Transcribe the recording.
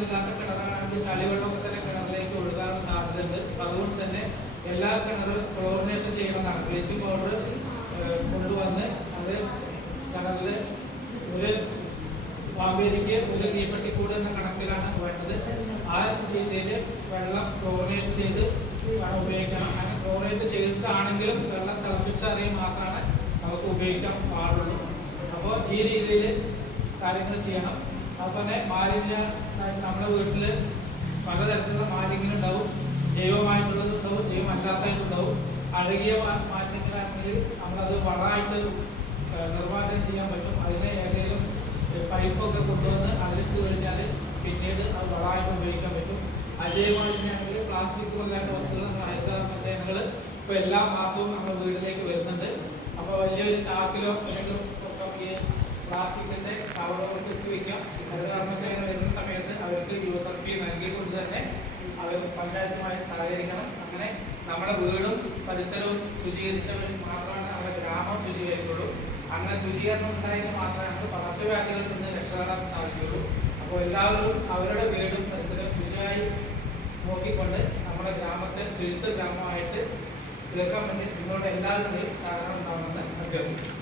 ഇല്ലാത്ത കിണറാണെങ്കിൽ ചളിവെള്ളമൊക്കെ തന്നെ കിണറിലേക്ക് ഒഴുകാനുള്ള സാധ്യതയുണ്ട്. അതുകൊണ്ട് തന്നെ എല്ലാ കിണറും ക്ലോറിനേഷൻ ചെയ്യണമെന്നാണ്. ബ്ലീച്ചിങ് പൗഡർ കൊണ്ടുവന്ന് അത് കിണറിൽ ഒരു വാമ്പേരിക്ക് ഒരു തീപ്പെട്ടിക്കൂട് എന്ന കണക്കിലാണ് വേണ്ടത്. ആ രീതിയിൽ വെള്ളം ക്ലോറിനേറ്റ് ചെയ്ത് ഉപയോഗിക്കണം. അങ്ങനെ ക്ലോറിനേറ്റ് ചെയ്തിട്ടാണെങ്കിലും വെള്ളം തിളപ്പിച്ചറിയും മാത്രമാണ് നമുക്ക് ഉപയോഗിക്കാൻ പാടുള്ളൂ. അപ്പോൾ ഈ രീതിയിൽ കാര്യങ്ങൾ ചെയ്യണം. അതുപോലെ മാലിന്യം നമ്മുടെ വീട്ടിൽ പലതരത്തിലുള്ള മാലിന്യങ്ങൾ ഉണ്ടാവും. ജൈവമായിട്ടുള്ളതുണ്ടാവും, ജൈവമല്ലാത്തതായിട്ടുണ്ടാവും. അഴുകിയ മാലിന്യങ്ങളാണെങ്കിൽ നമ്മളത് വളമായിട്ട് നിർമ്മാർജ്ജനം ചെയ്യാൻ പറ്റും. അതിനെ ഏതെങ്കിലും പൈപ്പൊക്കെ കൊണ്ടുവന്ന് അതിലിട്ട് കഴിഞ്ഞാൽ പിന്നീട് അത് വളമായിട്ട് ഉപയോഗിക്കാൻ പറ്റും. അജൈവമാലിന്യമാണെങ്കിൽ പ്ലാസ്റ്റിക് പോലെയുള്ള വസ്തുക്കൾ, ഹരിതകർമ്മസേനകൾ ഇപ്പോൾ എല്ലാ മാസവും നമ്മുടെ വീട്ടിലേക്ക് വരുന്നുണ്ട്. അപ്പോൾ വലിയൊരു ചാക്കിലോ അല്ലെങ്കിൽ ഈ പ്ലാസ്റ്റിക്കിന്റെ കവറുകൾ ഇട്ട് വയ്ക്കാം. ഹരിതകർമ്മസേന വരുന്ന സമയത്ത് അവർക്ക് യൂസർ ഫീ നൽകിക്കൊണ്ട് തന്നെ അവർ പഞ്ചായത്തുമായിട്ട് സഹകരിക്കണം. അങ്ങനെ നമ്മുടെ വീടും പരിസരവും ശുചീകരിച്ചവർ മാത്രമാണ് നമ്മുടെ ഗ്രാമം ശുചീകരിക്കുള്ളൂ. അങ്ങനെ ശുചീകരണം ഉണ്ടായെങ്കിൽ മാത്രമേ നമുക്ക് പകർച്ചവ്യാധികളിൽ നിന്ന് രക്ഷപ്പെടാൻ സാധിക്കുള്ളൂ. അപ്പോൾ എല്ലാവരും അവരുടെ വീടും പരിസരവും ശുചിയായി നോക്കിക്കൊണ്ട് നമ്മുടെ ഗ്രാമത്തെ ശുചിത്വ ഗ്രാമമായിട്ട് തീർക്കാൻ വേണ്ടി നിങ്ങളുടെ എല്ലാവരുടെയും സഹകരണം ഉണ്ടാകുമെന്ന് അഭ്യർത്ഥിക്കുന്നു.